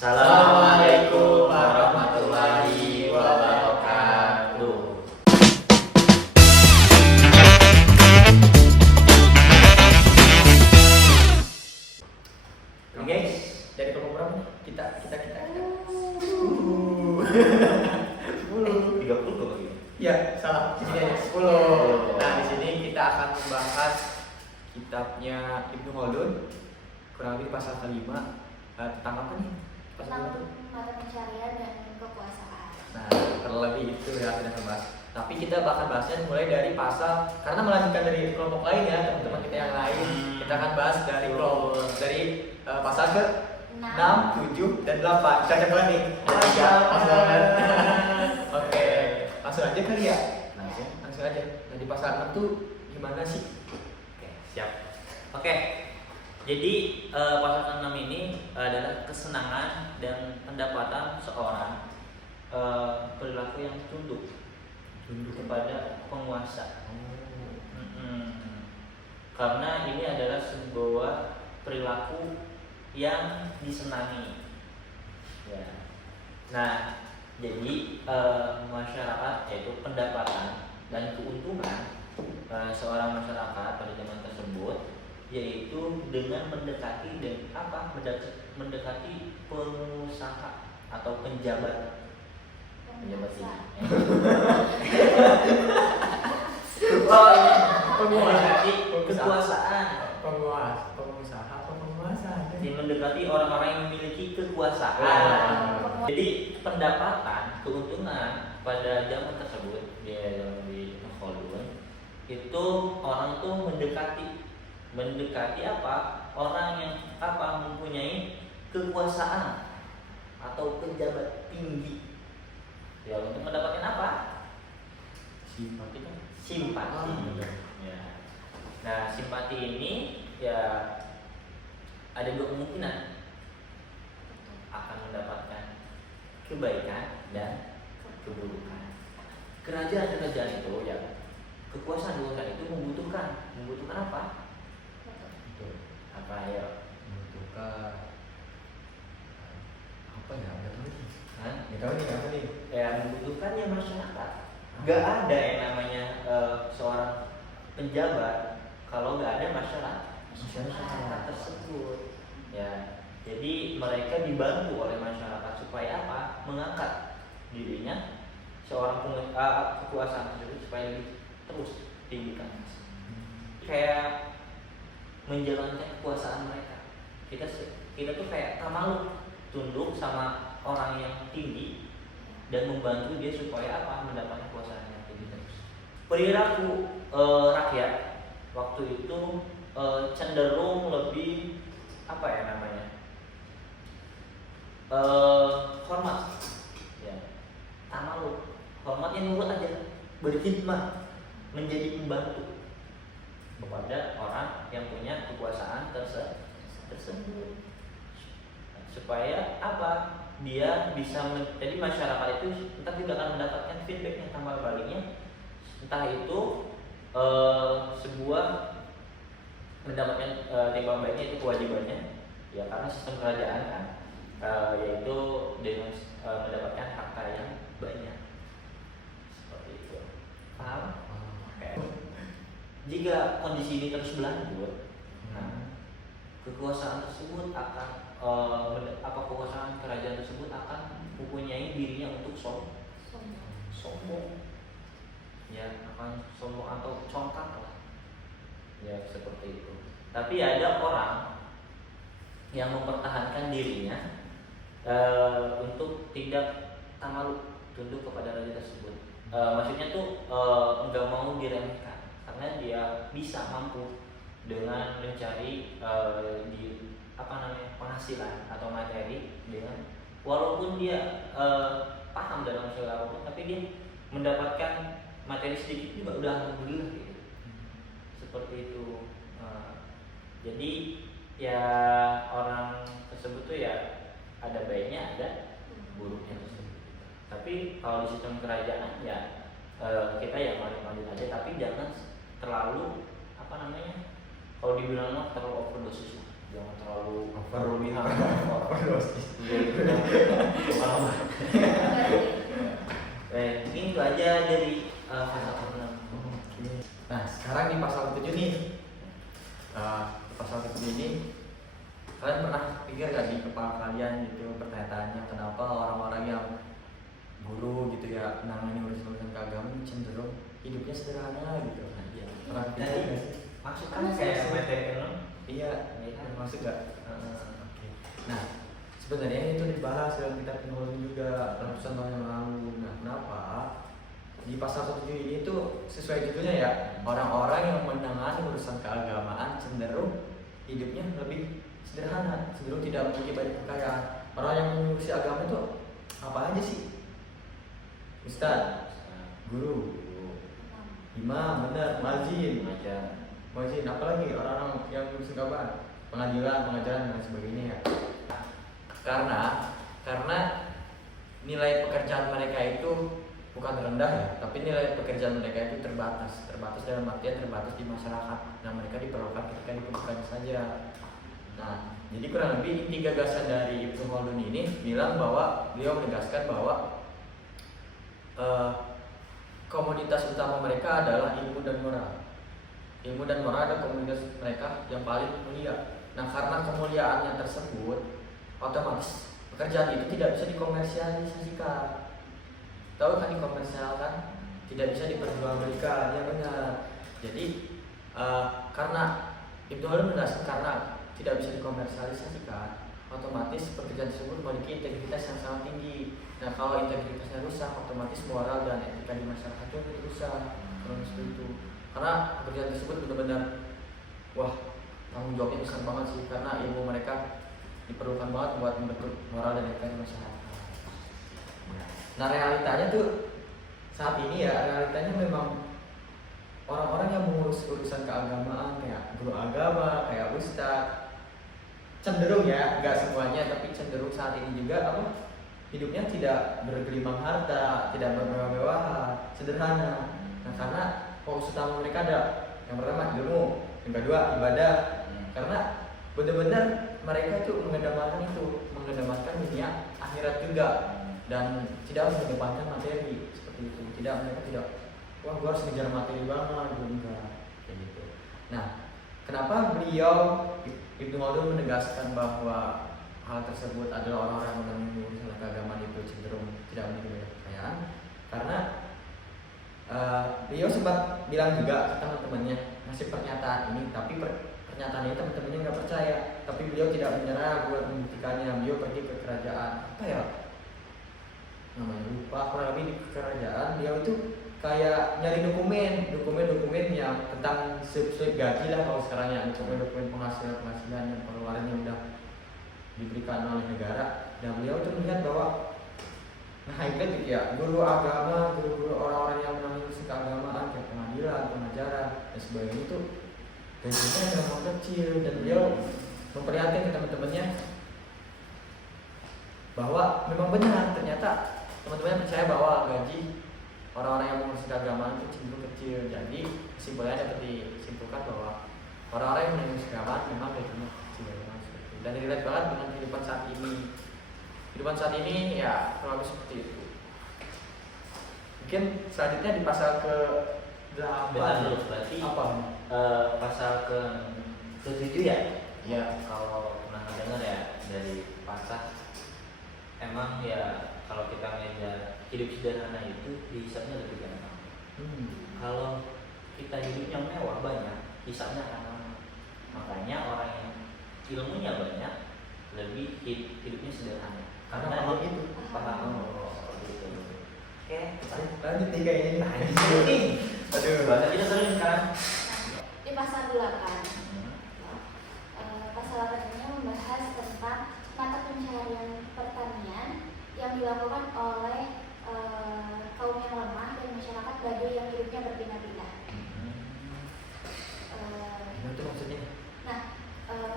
Assalamualaikum warahmatullahi wabarakatuh. Oke guys, dari kelompok berapa nih? Kita. 30 kok gitu. Ya, salah. Di sini aja 10. Nah, di sini kita akan membahas kitabnya Ibnu Khaldun, kurang lebih pasal kelima. Tentang apa nih? Pasal Tentang mata pencarian dan kekuasaan. Nah, terlebih itu ya kita bahas. Tapi kita bakal bahasnya mulai dari pasal, karena melanjutkan dari kelompok lain ya, teman-teman kita yang lain. Kita akan bahas dari kelompok dari pasal ke 6, 7, dan 8. Cocok banget nih. Pas banget. Oke, langsung aja kali ya. Langsung aja. Nah, di pasal 6 tuh gimana sih? Oke, siap. Oke. Jadi pasal 6 ini adalah kesenangan dan pendapatan seorang perilaku yang tunduk kepada penguasa. Karena ini adalah sebuah perilaku yang disenangi. Ya. Nah, jadi masyarakat, yaitu pendapatan dan keuntungan seorang masyarakat pada zaman tersebut, yaitu dengan mendekati pengusaha atau penjabat ini. Mendekati kekuasaan. Pengusaha. Jadi mendekati orang-orang yang memiliki kekuasaan. Jadi pendapatan, keuntungan pada zaman tersebut, dia zaman di Khaldun, itu orang tuh mendekati apa? Orang yang mempunyai kekuasaan atau pejabat tinggi. Ya, untuk mendapatkan apa? Simpati. Ya. Nah, simpati ini ya ada dua kemungkinan, akan mendapatkan kebaikan dan keburukan. Kerajaan itu ya, kekuasaan itu membutuhkan apa? Apa ya? Membutuhkan apa ya? Enggak tahu nih. Hah? Apa nih? Ya, membutuhkan ya masyarakat. Gak ada yang namanya seorang penjabat kalau gak ada masyarakat tersebut. Ya, jadi mereka dibantu oleh masyarakat supaya apa? Mengangkat dirinya seorang kekuasaan tersebut supaya lebih terus tinggikan. Kayak menjalankan kekuasaan mereka. Kita tuh kayak tamaluk, tunduk sama orang yang tinggi dan membantu dia supaya apa? Mendapatkan kekuasaan yang tinggi terus. Perilaku rakyat waktu itu cenderung lebih apa ya namanya? Hormat. Ya. Tamaluk. Hormat yang nurut aja, berkhidmat, menjadi pembantu kepada orang yang punya kekuasaan tersebut. Supaya apa? Dia bisa jadi masyarakat itu entah juga akan mendapatkan feedback yang tambah baliknya, entah itu sebuah mendapatkan timbal baiknya, itu kewajibannya ya, karena sistem kerajaan kan yaitu dengan mendapatkan harta yang banyak seperti itu. Paham? Okay. Jika kondisi ini terus berlanjut, kekuasaan tersebut akan kekuasaan kerajaan tersebut akan mempunyai dirinya untuk sombong. Ya, akan sombong atau congkak lah. Ya, seperti itu. Tapi ada orang yang mempertahankan dirinya untuk tidak tamaluk, tunduk kepada raja tersebut. Maksudnya tuh enggak mau diremehkan karena dia bisa mampu dengan mencari penghasilan atau materi, dengan walaupun dia paham dalam segala apapun, tapi dia mendapatkan materi sedikit juga udah alhamdulillah gitu. Seperti itu. Jadi ya orang tersebut tuh ya ada baiknya, ada buruknya tersebut. Tapi kalau di sistem kerajaan ya kita ya maju aja, tapi jangan terlalu kalau dibilang terlalu overdosis, jangan terlalu berlebihan. Mungkin itu aja dari pasal 6. Nah, sekarang di pasal 7 nih. Di pasal 7 ini kalian pernah pikir gak di kepala kalian gitu pertanyaannya kenapa orang-orang yang guru gitu ya menangani urusan keagamaan cenderung hidupnya sederhana gitu. Pernah pikir Jadi, gak sih? maksud kan kayak materi kan? Iya, maksud gak? Oke. Nah, sebenarnya itu dibahas dalam kitab Penghulu juga ratusan tahun yang lalu. Nah, kenapa? Di pasal 7 ini tuh sesuai judulnya ya, orang-orang yang menangani urusan keagamaan cenderung hidupnya lebih sederhana, cenderung tidak memiliki banyak kekayaan. Orang yang mengurusi agama itu apa aja sih? Ustadz, guru, imam, benar, muadzin, apalagi orang-orang yang mengurusi agama, pengadilan, pengajaran dan sebagainya ya. Karena nilai pekerjaan mereka itu bukan rendah ya, tapi nilai pekerjaan mereka itu terbatas dalam artian terbatas di masyarakat. Nah, mereka diperlukan ketika diperlukan saja. Nah, jadi kurang lebih inti gagasan dari Ibnu Khaldun ini bilang bahwa beliau menegaskan bahwa komoditas utama mereka adalah ilmu dan moral. Ilmu dan moral adalah komoditas mereka yang paling mulia. Nah, karena kemuliaannya tersebut, otomatis pekerjaan itu tidak bisa dikomersialisasikan. Tahu kan dikomersialkan? Tidak bisa diperjualbelikan, ya benar. Jadi karena Ibnu Khaldun menegaskan karena tidak bisa dikomersialisasikan, otomatis pekerjaan tersebut memiliki integritas yang sangat tinggi. Nah, kalau integritasnya rusak, otomatis moral dan etika di masyarakat juga rusak. Seperti itu. Karena pekerjaan tersebut benar-benar, wah, tanggung jawabnya besar banget sih, karena ilmu mereka diperlukan banget buat membentuk moral dan etika di masyarakat. Nah, realitanya tuh saat ini ya, realitanya memang orang-orang yang mengurus urusan keagamaan kayak guru agama, kayak ustadz, cenderung ya, nggak semuanya, tapi cenderung saat ini juga hidupnya tidak bergelimang harta, tidak bermewah-mewahan, sederhana. Nah, karena fokus utama mereka ada yang pertama ilmu, yang kedua ibadah. Karena benar-benar mereka itu mengedepankan dunia akhirat juga dan tidak mengedepankan materi seperti itu. Mereka tidak, wah, gua harus ngejar materi banget, enggak kayak gitu. Nah, kenapa beliau Ibnu Khaldun menegaskan bahwa hal tersebut adalah orang-orang yang menurut keagamaan itu cenderung tidak memiliki banyak kekayaan? Karena beliau sempat bilang juga ke teman-temannya ngasih pernyataan ini, tapi pernyataan ini teman-temannya nggak percaya. Tapi beliau tidak menyerah buat membuktikannya. Beliau pergi ke kerajaan, apa ya namanya, lupa, kurang lebih di kerajaan. Beliau itu kayak nyari dokumen yang tentang slip gaji lah kalau sekarang ya, dokumen penghasilan yang pengeluaran yang udah diberikan oleh negara. Dan beliau tuh melihat bahwa itu ya guru agama, guru orang-orang yang menangani keagamaan kayak pengadilan, pengajaran dan sebagainya itu gajinya memang kecil. Dan beliau memperlihatkan ke teman-temannya bahwa memang benar, ternyata teman-temannya percaya bahwa gaji orang-orang yang mengurus keagamaan itu cenderung kecil. Jadi kesimpulannya dapat disimpulkan bahwa orang-orang yang mengurus keagamaan memang gajinya kecil. Dan relate banget dengan kehidupan saat ini. Kehidupan saat ini ya kurang lebih seperti itu. Mungkin selanjutnya di pasal ke-8. Berarti apa? Pasal ke-7 ya? Ya. Kalau pernah dengar ya dari pasal, emang ya kalau kita ngejar hidup sederhana itu dihisapnya lebih gampang. Kalau kita hidupnya mewah banyak, hisapnya akan lama. Makanya orang yang ilmunya banyak lebih hidupnya sederhana. Karena paham itu. Paham. Gitu. Oke, Lanjut nih kayaknya. Aduh, bahasa kita sering kan. Di pasal 8 pasal 8 ini membahas tentang mata pencaharian pertanian yang dilakukan oleh kaum yang lemah dan masyarakat Baduy yang hidupnya berpindah-pindah. Itu maksudnya? Nah,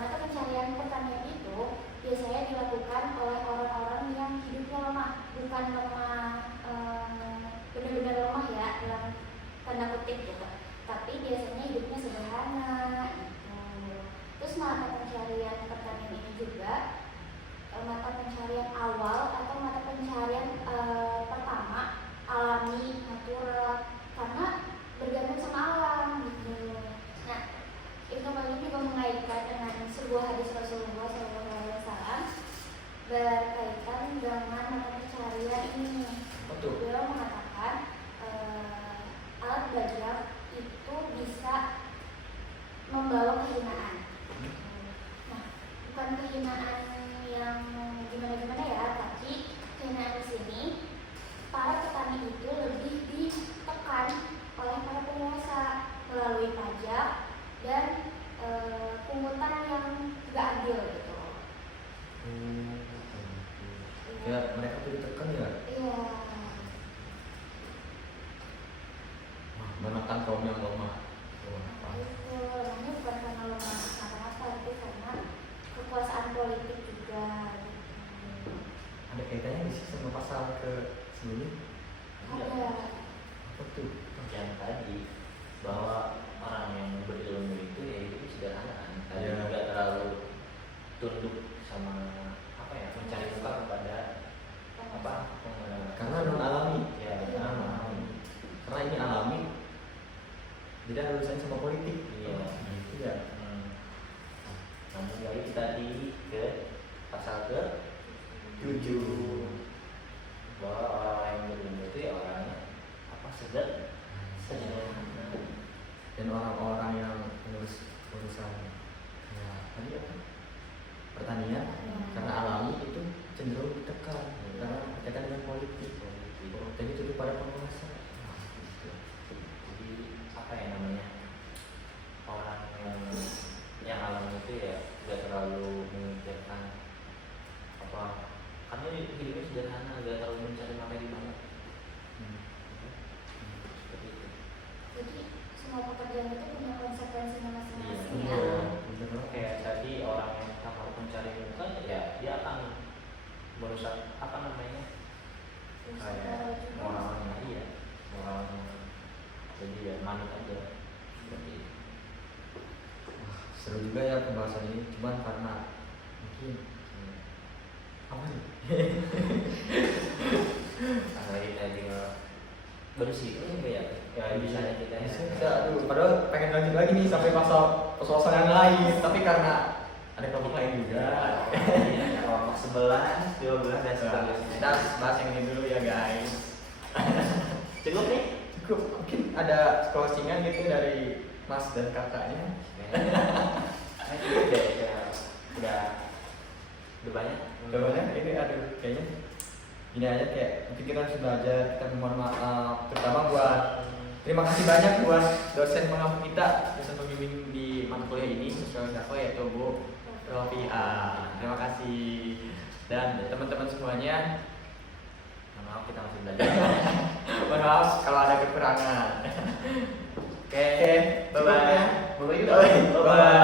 mata pencaharian pertanian itu biasanya dilakukan oleh orang-orang yang hidupnya lemah, bukan lemah benar-benar lemah ya dalam tanda kutip gitu, tapi biasanya hidupnya sederhana gitu. Terus mata pencaharian pertanian ini juga mata ini. Betul. Beliau mengatakan alat bajak itu bisa membawa kehinaan. Nah, bukan kehinaan yang gimana-gimana ya, tapi kehinaan di sini para petani itu lebih ditekan oleh para penguasa melalui pajak dan pungutan yang gak adil gitu. Ya mereka tuh ditekan ya. Iya. Menekan kaum yang lemah. Itu namanya bukan karena lemah mata-mata, itu karena kekuasaan politik juga. Ada kaitannya di sih sama pasal ke sebelumnya? Ada. Apa tuh? Yang tadi bahwa orang yang berilmu itu ya itu sederhana, tadi Ya. juga terlalu tunduk sama apa ya, mencari muka kepada apa Karena non alami. ya, Iya. non alami. Karena ini alami. Tidak ada urusan sama politik. Iya. Gitu ya. Namun lagi tadi ke pasal ke 7 bahwa orang yang berilmu itu ya orangnya apa sederhana. Dan orang-orang yang mengurus urusan ya tadi apa? Pertanian karena alami itu cenderung ditekan karena berkaitan dengan politik. Dan itu pada penguasa. Nah, gitu. Jadi apa ya namanya, orang yang alami itu ya udah terlalu memikirkan apa, karena hidupnya sederhana, gak terlalu mencari makan di mana. Seperti itu. Jadi semua pekerjaan itu punya konsekuensinya masing-masing Iya. ya. Bener banget. Kayak tadi orang yang tanpa mencari muka ya dia akan merusak apa namanya, kayak orang-orang iya, orang, jadi ya manut aja seperti itu. Wah, seru juga ya pembahasan ini. Cuman karena mungkin apa nih? Lagi tadi bersih itu enggak ya? Ya bisa kita ya. Bisa, aduh, padahal pengen lanjut lagi nih sampai pasal yang lain, tapi karena ada kelompok lain juga. Iya, kelompok 11, 12 dan seterusnya. Kita bahas yang ini dulu ya guys. Cukup nih? Cukup, mungkin ada closingan gitu dari Mas dan kakaknya. Cukup deh, udah banyak. Jawabannya ini aduh kayaknya gini aja, kayak mungkin kita harus belajar, kita mohon maaf terutama buat terima kasih banyak buat dosen pengampu kita, dosen pembimbing di mata kuliah ini sosial dakwah yaitu Bu Rofia. Terima kasih dan teman-teman semuanya. Mohon maaf kita masih belajar. Mohon maaf kalau ada kekurangan. Oke, bye bye. Bye bye.